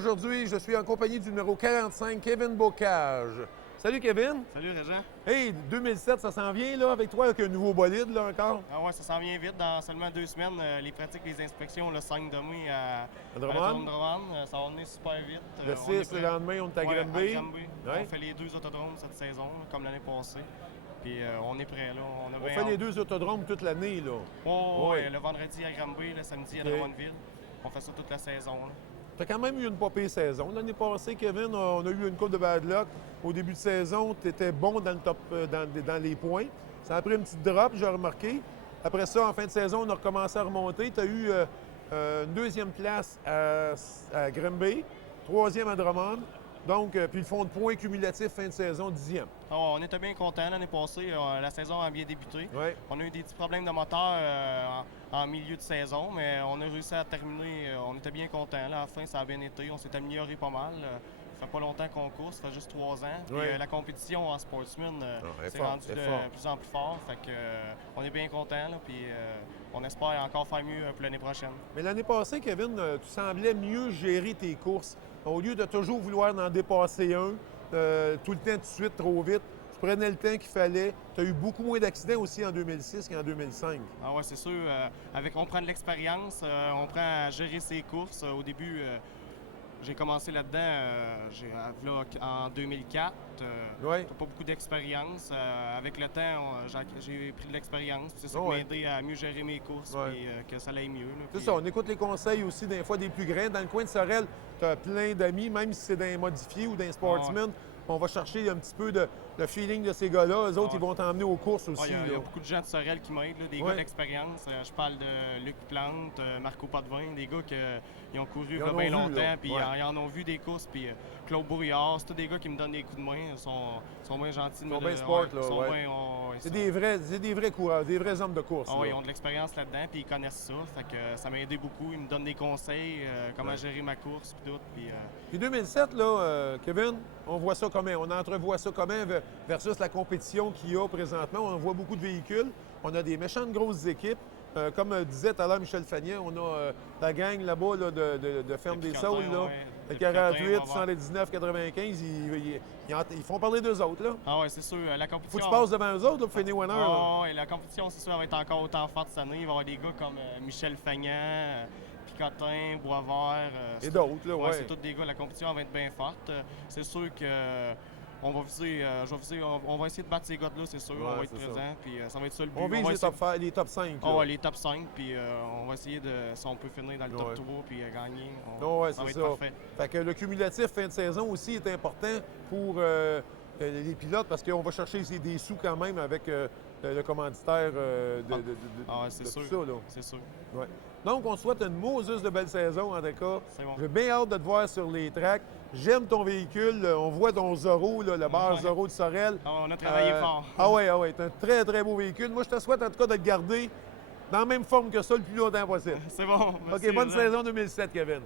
aujourd'hui, je suis en compagnie du numéro 45, Kevin Bocage. Salut Kevin! Salut Régent! Hey, 2007, ça s'en vient là avec toi avec un nouveau bolide là encore? Ah ouais, ça s'en vient vite. Dans seulement 2 semaines, les pratiques, les inspections, le 5 de mai à Drummond? Drummond, ça va venir super vite. Le 6, le lendemain, on est à Granby. On fait les 2 autodromes cette saison, là, comme l'année passée. Puis on est prêt là. On fait les 2 autodromes toute l'année là. Ouais, le vendredi à Granby, le samedi à Drummondville. On fait ça toute la saison. Tu as quand même eu une pas pire saison. L'année passée, Kevin, on a eu une coupe de bad luck. Au début de saison, tu étais bon dans le top, dans les points. Ça a pris une petite drop, j'ai remarqué. Après ça, en fin de saison, on a recommencé à remonter. Tu as eu une deuxième place à Granby, troisième à Drummond. Donc, puis le fond de points cumulatif fin de saison, 10e. On était bien contents l'année passée. La saison a bien débuté. Ouais. On a eu des petits problèmes de moteur en milieu de saison, mais on a réussi à terminer. On était bien contents. À la fin, ça a bien été. On s'est amélioré pas mal. Ça fait pas longtemps qu'on court, ça fait juste 3 ans. Puis, ouais. La compétition en sportsman s'est rendue de plus en plus fort. Fait que, on est bien contents. Puis on espère encore faire mieux pour l'année prochaine. Mais l'année passée, Kevin, tu semblais mieux gérer tes courses. Au lieu de toujours vouloir en dépasser un, tout le temps tout de suite, trop vite, tu prenais le temps qu'il fallait. Tu as eu beaucoup moins d'accidents aussi en 2006 qu'en 2005. Ah ouais, c'est sûr. On prend de l'expérience, on prend à gérer ses courses. Au début, j'ai commencé là-dedans en 2004. Ouais. Pas beaucoup d'expérience. Avec le temps, j'ai pris de l'expérience. C'est ça qui Ouais. m'a aidé à mieux gérer mes courses et que ça aille mieux. C'est ça, on écoute les conseils aussi des fois des plus grands. Dans le coin de Sorel, tu as plein d'amis, même si c'est d'un modifié ou d'un sportsman. On va chercher un petit peu de feeling de ces gars-là. Eux autres, ils vont t'emmener aux courses aussi. Il y a beaucoup de gens de Sorel qui m'aident, des gars d'expérience. Je parle de Luc Plante, Marco Potvin, des gars qui ont couru bien longtemps, puis ils en ont vu des courses. Puis Claude Bourriard, c'est tous des gars qui me donnent des coups de main. Ils sont bien gentils. Ils sont bien sport, là. C'est des vrais coureurs, des vrais hommes de course. Ils ont de l'expérience là-dedans, puis ils connaissent ça. Fait que ça m'a aidé beaucoup. Ils me donnent des conseils, comment gérer ma course, puis tout. Puis 2007, là, Kevin, on voit ça comment? On entrevoit ça comment versus la compétition qu'il y a présentement? On voit beaucoup de véhicules. On a des méchantes grosses équipes. Comme disait tout à l'heure Michel Fagnet, on a la gang là-bas là, de Ferme des Saules, le 48, 119, 95, ils font parler d'eux autres. Là. Ah oui, c'est sûr. La compétition... Faut que tu passes devant eux autres pour finir winner. Oui, la compétition, c'est sûr, elle va être encore autant forte cette année. Il va y avoir des gars comme Michel Fagnet, Picotin, Boisvert. Et d'autres, là, c'est tous des gars. La compétition va être bien forte. C'est sûr que... On va viser, on va essayer de battre ces gars-là, c'est sûr. On va être présent, puis ça va être ça le but. On vise les top 5. Les top 5, puis on va essayer si on peut finir dans le top 3 puis gagner. Ça va être parfait. Fait que le cumulatif fin de saison aussi est important pour les pilotes parce qu'on va chercher des sous quand même avec le commanditaire c'est tout sûr. ça. Là. C'est sûr. Ouais. Donc, on te souhaite une Moses de belle saison, en tout cas. C'est bon. J'ai bien hâte de te voir sur les tracks. J'aime ton véhicule. On voit ton Zorro, là, le bar Zorro de Sorel. On a travaillé fort. C'est un très, très beau véhicule. Moi, je te souhaite, en tout cas, de le garder dans la même forme que ça le plus longtemps possible. C'est bon. Merci, OK, bonne saison 2007, Kevin.